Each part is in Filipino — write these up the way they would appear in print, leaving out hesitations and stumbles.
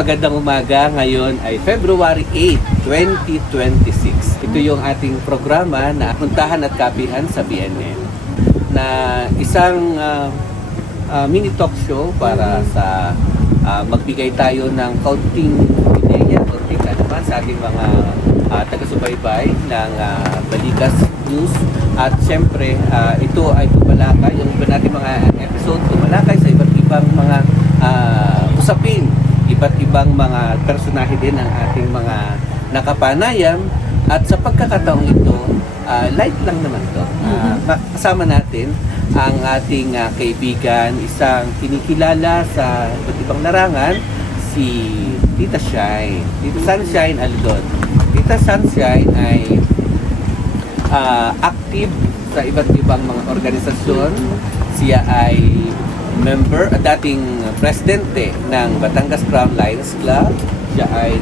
magandang umaga. Ngayon ay February 8, 2026. Ito yung ating programa na Puntahan at Kapihan sa BNN, na isang mini talk show para sa magbigay tayo ng kaunting ideya, kaunting kalaman sa ating mga taga-subaybay ng Balikas News. At syempre, ito ay tumalakay, yung iba natin mga episode, tumalakay sa iba't ibang mga usapin, iba't ibang mga personahe din ng ating mga nakapanayam. At sa pagkakataong ito, light lang naman to. Kasama natin ang ating kaibigan, isang kinikilala sa iba't ibang larangan, si Tita Shine. Tita Sunshine Aldon. Tita Sunshine ay active sa iba't ibang mga organisasyon. Siya ay member, dating presidente ng Batangas Crown Lions Club. Siya ay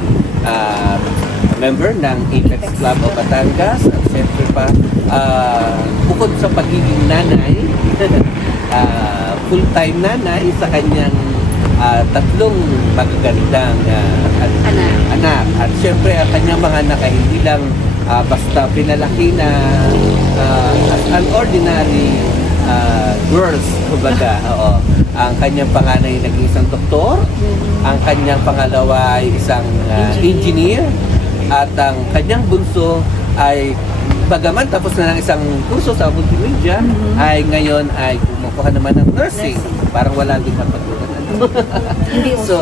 member ng Apex Club of Batangas. At siyempre pa, bukod sa pagiging nanay, full-time nanay sa kanyang tatlong magagandang anak. At siyempre, ang kanyang mga anak ay hindi lang basta pinalaki na as an ordinary girls, kumbaga. Oo. Ang kanyang panganay naging isang doktor, ang kanyang pangalawa ay isang engineer, at ang kanyang bunso ay bagaman tapos na ng isang kurso sa multimedia, ay ngayon ay kumukuha naman ng nursing. Parang wala din kapatulan. So,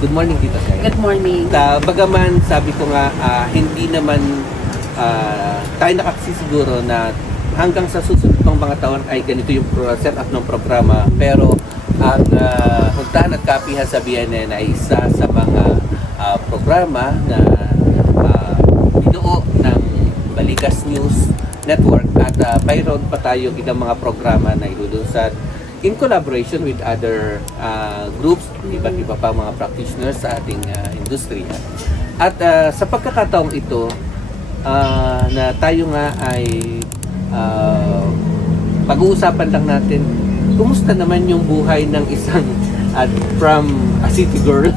good morning, Tita Shine. Good morning. Bagaman sabi ko nga, hindi naman tayo nakasisiguro na hanggang sa susunod pang mga taon ay ganito yung set up ng programa. Pero ang Puntahan at Kapihan sa BNN ay isa sa mga programa na binuo ng Balikas News Network, at mayroon pa tayo ilang mga programa na ilulusad in collaboration with other groups, iba't iba pa mga practitioners sa ating industriya. At sa pagkakataong ito, na tayo nga ay pag-uusapan lang natin, kumusta naman yung buhay ng isang from a city girl.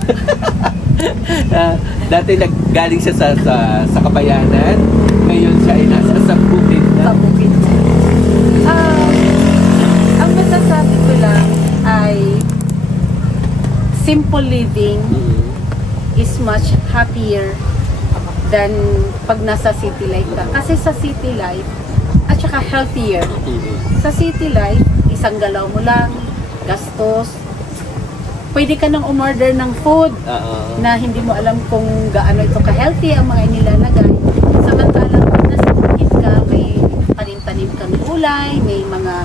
Dati galing siya sa Kabayanan, ngayon siya ay nasa sa bukid na. Ang masasabi ko lang ay simple living is much happier than pag nasa city life ka. Kasi sa city life, at saka healthier. Sa city life, isang galaw mo lang, gastos. Pwede ka nang umorder ng food na hindi mo alam kung gaano ito ka-healthy ang mga inilalagay. Samantalang pag nasa bukid ka, may tanim-tanim kang gulay, may mga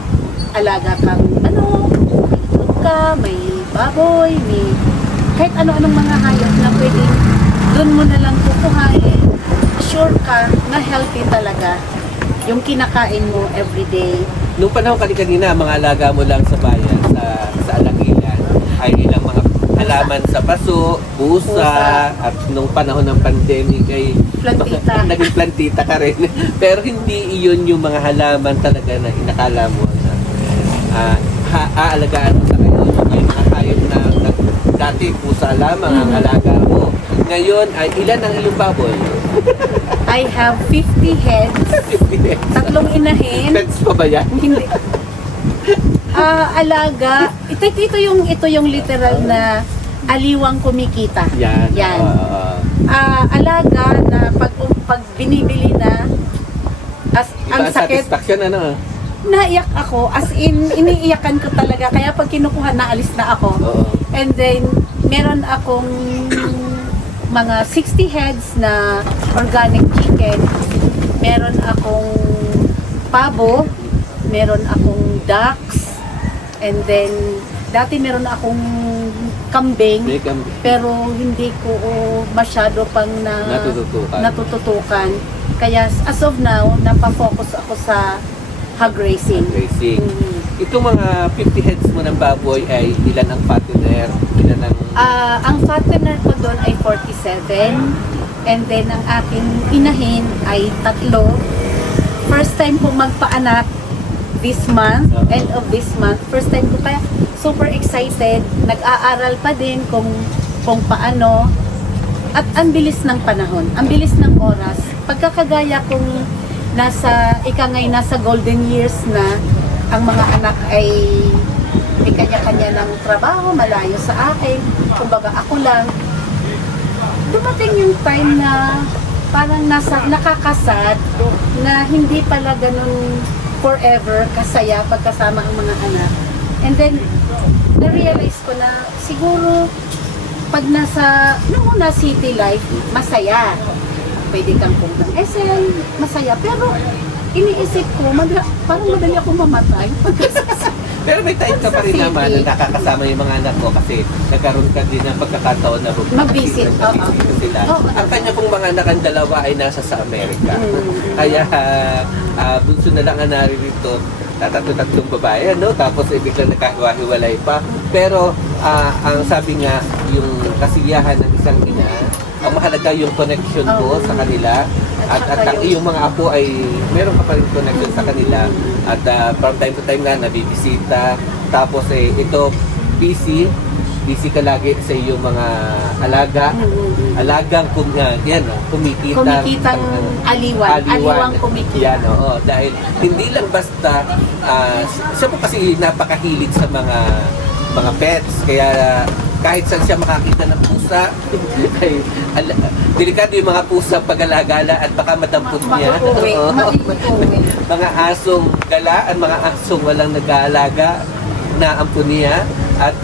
alaga kang may itlog ka, may baboy, may kahit ano-anong mga hayop na pwede doon mo na lang kukuhain. Sure ka na healthy talaga yung kinakain mo everyday. Nung panahon kanina, mga alaga mo lang sa bayan, sa Alangilan, ay ilang mga halaman sa paso, pusa, at nung panahon ng pandemic ay Plantita. naging plantita ka rin. Pero hindi iyon yung mga halaman talaga na inakala mo na aalagaan mo sa kayo. Yung mga hayop na dati pusa lamang ang alaga mo. Ngayon ay ilan ang iyong baboy? I have 50 heads, 50 heads. tatlong inahin. Pets pa ba yan? Hindi. Alaga. Ito yung literal na aliwang kumikita. Yan. Yan. Alaga na pag binibili na, ang sakit, satisfaction ano? naiyak ako. As in, iniiyakan ko talaga. Kaya pag kinukuha, naalis na ako. And then, meron akong mga 60 heads na organic chicken. Meron akong pabo. Meron akong ducks. And then, dati meron akong kambing. Pero hindi ko masyado pang natututukan. Kaya as of now, napafocus ako sa hog racing. Itong mga 50 heads mo ng baboy ay ilan ang fattener? Ilan ang... ang fattener ko doon ay 47. And then, ang aking inahin ay 3. First time ko magpaanak this month, end of this month. First time ko, kaya super excited. Nag-aaral pa din kung kung paano. At ang bilis ng panahon, ang bilis ng oras. Pagkakagaya kung nasa golden years na, ang mga anak ay may kanya-kanya ng trabaho, malayo sa akin. Kumbaga ako lang. Dumating yung time na parang nakakasad na hindi pala ganun forever kasaya pagkasama ang mga anak. And then, na-realize ko na siguro pag nung una city life, masaya. Pwede kang pumunta ng SM, masaya. Pero iniisip ko, parang madali ako mamatay. Pero may time ka pa rin Sa naman city. na nakakasama yung mga anak mo kasi nagkaroon ka din ng pagkakataon na Mag-visit, mag-visit sila. Oo. Ang kanya pong mga anak, ang dalawa ay nasa sa Amerika. Kaya bunso na lang ang naririto, tatlong babae, no? Tapos biglang nakahiwa-hiwalay pa. Pero ang sabi nga, yung kasiyahan ng isang ina, ang mahalaga yung connection mo sa kanila. At ang iyong mga apo ay meron ka pa rin connection sa kanila. At from time to time nga, nabibisita. Tapos ito, busy ka lagi sa iyong mga alaga. Alagang Kumikitang aliwang kumikita. Yan, oo. Dahil hindi lang basta, siya po kasi napakahilig sa mga pets. Kaya kahit saan siya makakita ng pusa, ay delikado yung mga pusa pag-alagala at baka madampot niya. Oo. Mga asong gala at mga asong walang nag-aalaga na ampun niya. At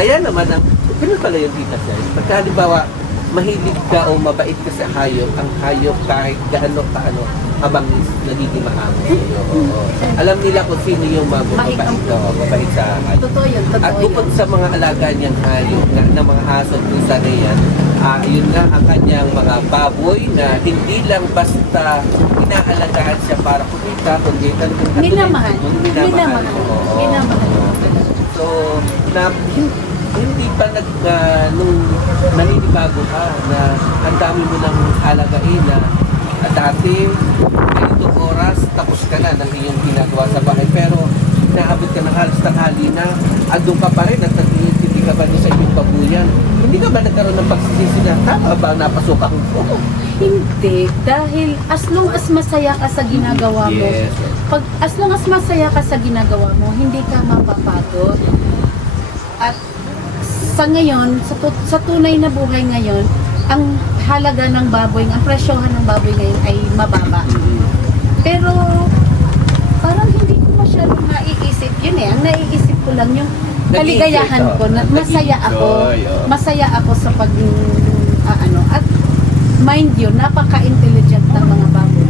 kaya naman, ganun pala yung tita siya. Pagka halimbawa, mahilig ka o mabait ka sa hayop, ang hayop kahit gaano kabangis, nagiging maamo sa iyo. Oo. Alam nila kung sino yung mabait sa hayop. Totoo yun, At totoo bukod yun. sa mga alaga niyang hayop na mga aso at pusa na yan, yun nga ang kanyang mga baboy na hindi lang basta inaalagaan siya para kumita, kundi Minamahal. minamahal. Oo. Minamahal. So, hindi pa nung naninibago ka na ang dami mo nang alagain na dati, ganitong oras, tapos ka na ng iyong ginagawa sa bahay. Pero, naabot ka ng halos tanghali na, andun ka pa rin at nagtitindi ka ba doon sa iyong babuyan. Hindi ka ba nagkaroon ng pagsisisi na, tama ba napasukan ko? Hindi, dahil as long as masaya ka sa ginagawa mo, Yes. as long as masaya ka sa ginagawa mo, hindi ka mapapagod. At sa ngayon, sa tunay na buhay ngayon, ang halaga ng baboy, ang presyohan ng baboy ngayon ay mababa. Pero parang hindi ko masyadong naiisip yun eh. Ang naiisip ko lang yung kaligayahan ko na masaya ako. Masaya ako sa at mind you, napaka-intelligent ng mga baboy.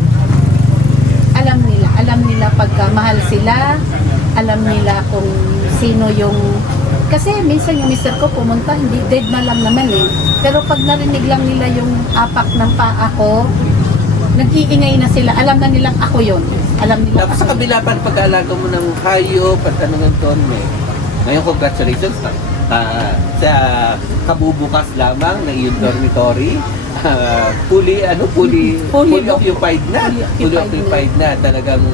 Alam nila pagka mahal sila, alam nila kung sino yung, kasi minsan yung mister ko pumunta, hindi dead na lang naman eh. Pero pag narinig lang nila yung apak ng paa ko, nag-iingay na sila, alam na nilang ako yon. Alam nila Tapos sa ako. kabila pa ng pag-aalaga mo ng hayop at ano ng ton, ngayon congratulations sa kabubukas lamang na iyong dormitory. Fully occupied na. Fully occupied na. Talagang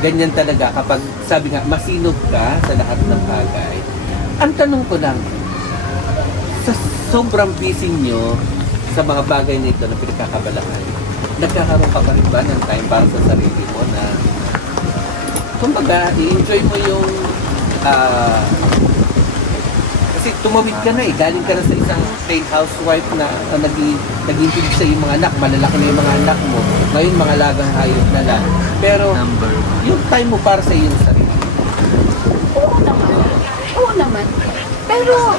ganyan talaga kapag sabi nga masinop ka sa lahat ng bagay. Ang tanong ko lang, sa sobrang busy nyo sa mga bagay nito na pinagkakabalangan, nagkakaroon ka pa rin ba ng time para sa sarili mo na kumbaga, i-enjoy mo yung kasi tumawid ka na galing ka na sa isang plain housewife na nag-intindi sa yung mga anak, malalaki na yung mga anak mo, ngayon mga lagang hayop na lang. Pero yung time mo para sa iyong sarili. Oo naman. Pero,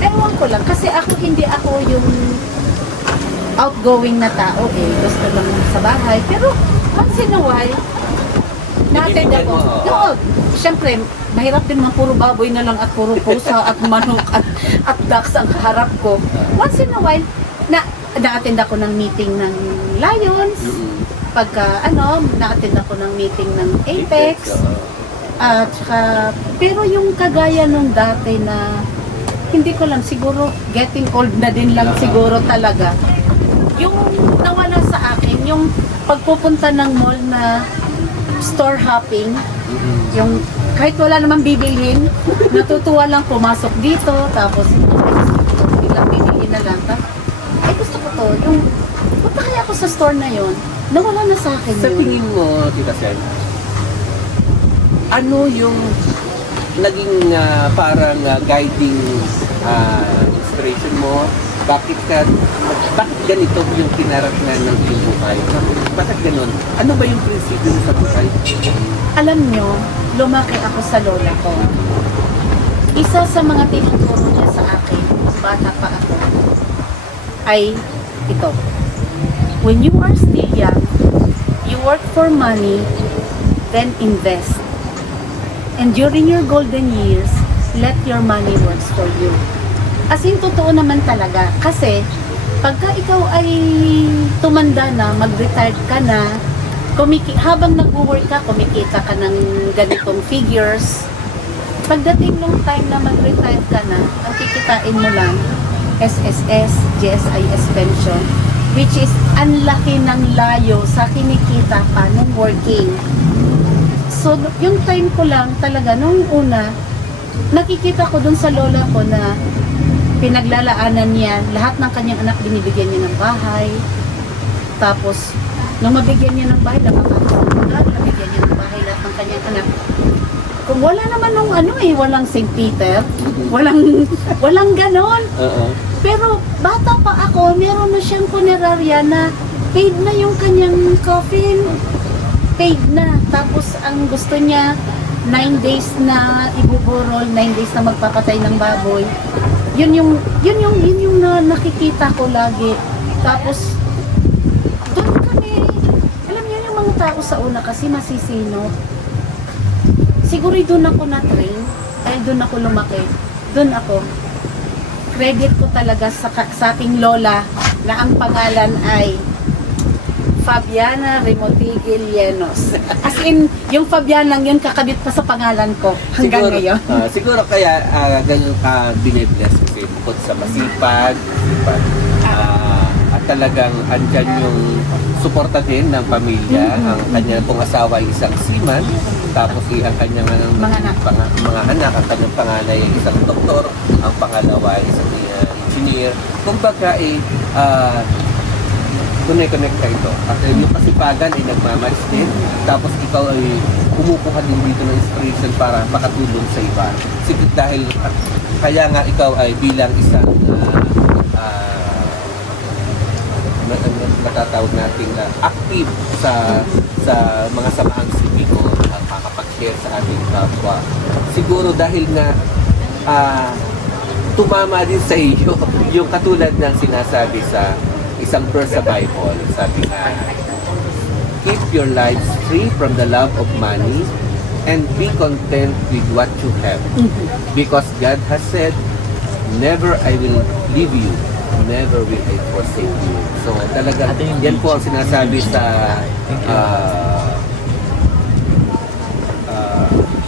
ewan ko lang, kasi hindi ako yung outgoing na tao eh. Gusto lang sa bahay. Pero, once in a while, natin Nabibigyan ako. mo, oo. Oo, syempre, mahirap din mga puro baboy na lang at puro pusa at manok at ducks ang harap ko. Once in a while, na-attend ako ng meeting ng Lions. Pagka, na-attend ako ng meeting ng Apex. At saka, pero yung kagaya nung dati na, hindi ko lang, siguro getting old na din lang siguro talaga. Yung nawala sa akin, yung pagpupunta ng mall na store hopping, yung kahit wala namang bibilhin, natutuwa lang pumasok dito, tapos bibili na lang. Ay, gusto ko to. Yung, punta kaya ako sa store na yon, nawala na sa akin Sa yun. tingin mo, Tita Sen, ano yung naging parang guiding inspiration mo? Bakit ganito yung kinarapnan ng iyong buhay? Bakit ganun? Ano ba yung prinsipyo mo sa buhay? Alam nyo, lumaki ako sa lola ko. Isa sa mga tinuturo niya sa akin, bata pa ako, ay ito. When you are still young, you work for money, then invest. And during your golden years, let your money works for you. As in, totoo naman talaga. Kasi, pagka ikaw ay tumanda na, mag-retired ka na, habang nag-work ka, kumikita ka ng ganitong figures. Pagdating ng time na mag-retire ka na, ang kikitain mo lang, SSS, GSIS pension, which is ang laki ng layo sa kinikita pa nung working. So, yung time ko lang talaga, nung una, nakikita ko dun sa lola ko na pinaglalaanan niya, lahat ng kanyang anak binibigyan niya ng bahay. Tapos, nung mabigyan niya ng bahay, nabigyan niya ng bahay lahat ng kanyang anak. Kung wala naman nung walang St. Peter, walang ganon. Pero bata pa ako, meron na siyang punerarya na paid na yung kanyang coffin. Paid na. Tapos ang gusto niya, 9 days na ibuburol, 9 days na magpapatay ng baboy. Yun yung nakikita ko lagi. Tapos, doon kami, alam niyo yung mga tao sa una kasi masisino. Siguro doon ako na-train, dahil doon ako lumaki. Doon ako. Credit ko talaga sa aking lola na ang pangalan ay Fabiana Remotigil Llenos. As in, yung Fabiana yun kakabit pa sa pangalan ko hanggang ngayon. Siguro kaya ganun ka binibless kasi bukod sa masipag, at talagang andyan yung suporta din ng pamilya. Ang kanyang pong asawa ay isang seaman, tapos ang kanyang mga anak, ang kanyang panganay ay isang doktor, ang pangalawa ay isang engineer. Kumbaga connect ka ito. At yung kasipagan ay nagmamaris din, tapos ikaw ay kumukuha din dito ng inspiration para makatulong sa iba. Sige, dahil kaya nga ikaw ay bilang isang matatawag natin active sa mga samahang sipiko, makakapag-share sa ating kapwa. Siguro dahil nga tumama din sa iyo yung katulad ng sinasabi sa isang verse sa Bible. Sabi nga, keep your lives free from the love of money and be content with what you have. Because God has said, never I will leave you, never will I forsake you. So talaga, yan po ang sinasabi sa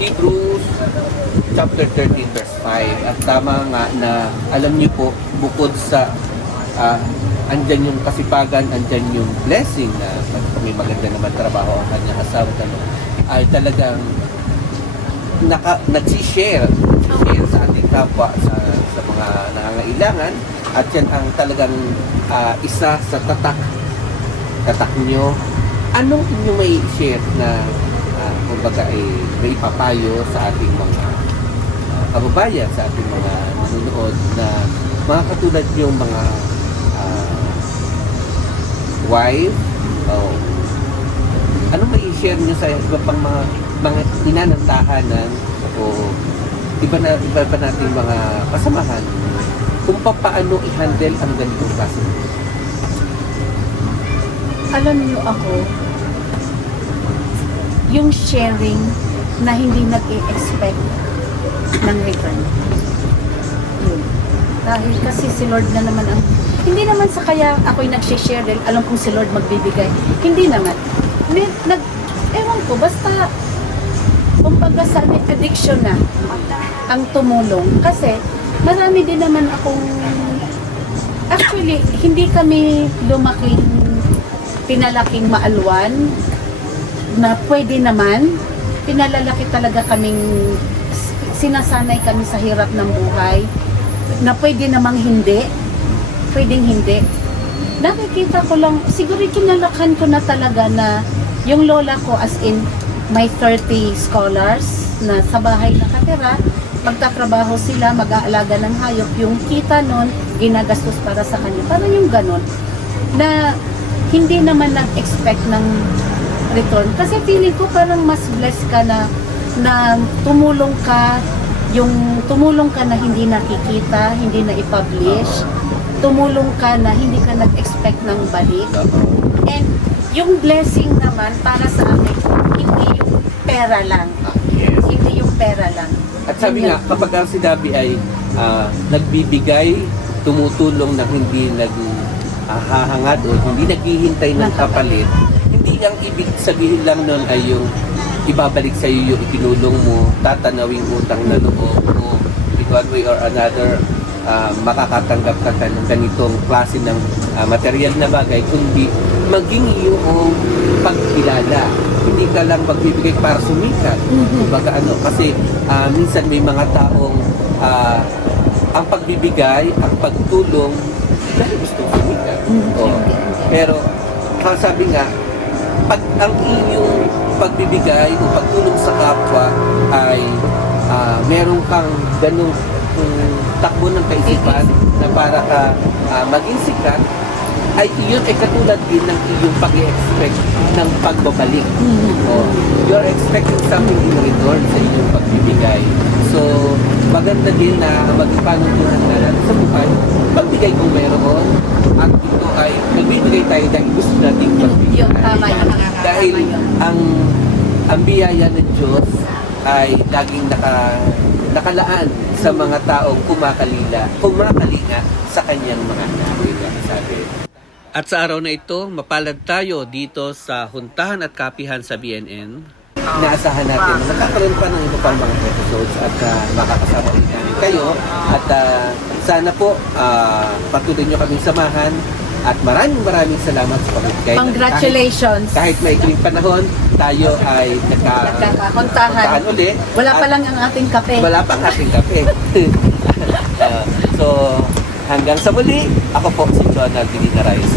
Hebrews chapter 13 verse 5. At tama nga na alam niyo po, bukod sa andyan yung kasipagan, andyan yung blessing na may maganda naman trabaho ang kanyang asawa, ay talagang nagsishare sa ating kapwa sa mga nangangailangan. At yan ang talagang isa sa tatak nyo. Anong inyo may share na kumbaga ay may papayo sa ating mga kababayan, sa ating mga nanonood na mga katulad yung mga wife, anong may i-share nyo sa iba pang mga ina ng tahanan o iba pa nating mga kasamahan kung paano i-handle ang ganitong kaso? Alam niyo ako, yung sharing na hindi nag-i-expect ng return. Yun. Dahil kasi si Lord na naman ang hindi naman sa kaya ako'y nag-share dahil alam kong si Lord magbibigay. Hindi naman. Ewan ko, basta kumbaga sa addiction na ang tumulong. Kasi marami din naman akong actually, hindi kami lumaking pinalaking maalwan na pwede naman. Pinalalaki talaga kaming sinasanay kami sa hirap ng buhay na pwede namang hindi. pwedeng hindi. Nakikita ko lang, siguro kinalakhan ko na talaga na yung lola ko as in may 30 scholars na sa bahay nakatira, magtatrabaho sila, mag-aalaga ng hayop, yung kita nun, ginagastos para sa kanya. Parang yung ganon, na hindi naman nag-expect ng return. Kasi feeling ko parang mas blessed ka na tumulong ka, na hindi nakikita, hindi na i-publish, tumulong ka na hindi ka nag-expect ng balik. And yung blessing naman para sa akin, hindi yung pera lang. Yes. Hindi yung pera lang. At sabi nga, kapag ang sinabi ay nagbibigay, tumutulong na hindi naghahangad o hindi naghihintay ng kapalit, hindi ang ibig sabihin lang nun ay yung ibabalik sa iyo yung itinulong mo, tatanawing utang na loob mo, in one way or another, makakatanggap ka ng ganitong klase ng material na bagay, kundi maging yung pagkilala. Hindi ka lang magbibigay para sumikat. Kumbaga kasi minsan may mga taong ang pagbibigay, ang pagtulong, dahil gusto sumikat. Pero sabi nga, pag ang inyong pagbibigay o pagtulong sa kapwa ay meron kang ganung takbo ng kaisipan na para ka maging sikat, ay iyon ay katulad din ng iyong pag-expect ng pagbabalik. You're expecting something in return sa iyong pagbibigay. So, maganda din na magpanuntunan na lang sa buhay, magbigay kung meron, at ito ay magbibigay tayo dahil gusto nating magbigay. Yung tama yun. Dahil ang biyaya ng Diyos ay laging nakalaan sa mga taong kumakalinga sa kanyang mga sabi. At sa araw na ito, mapalad tayo dito sa Huntahan at Kapihan sa BNN. Inaasahan natin na magkakaroon pa ng iba pang mga episodes at makakasama rin namin kayo. At sana po patuloy nyo kaming samahan. At maraming salamat sa pagkakay. Congratulations! Kahit may ikling panahon, tayo ay nagkakahuntahan ulit. Wala pa lang ang ating kape. Wala pang ating kape. So, hanggang sa muli, ako po si Jonald Dilina Reyes.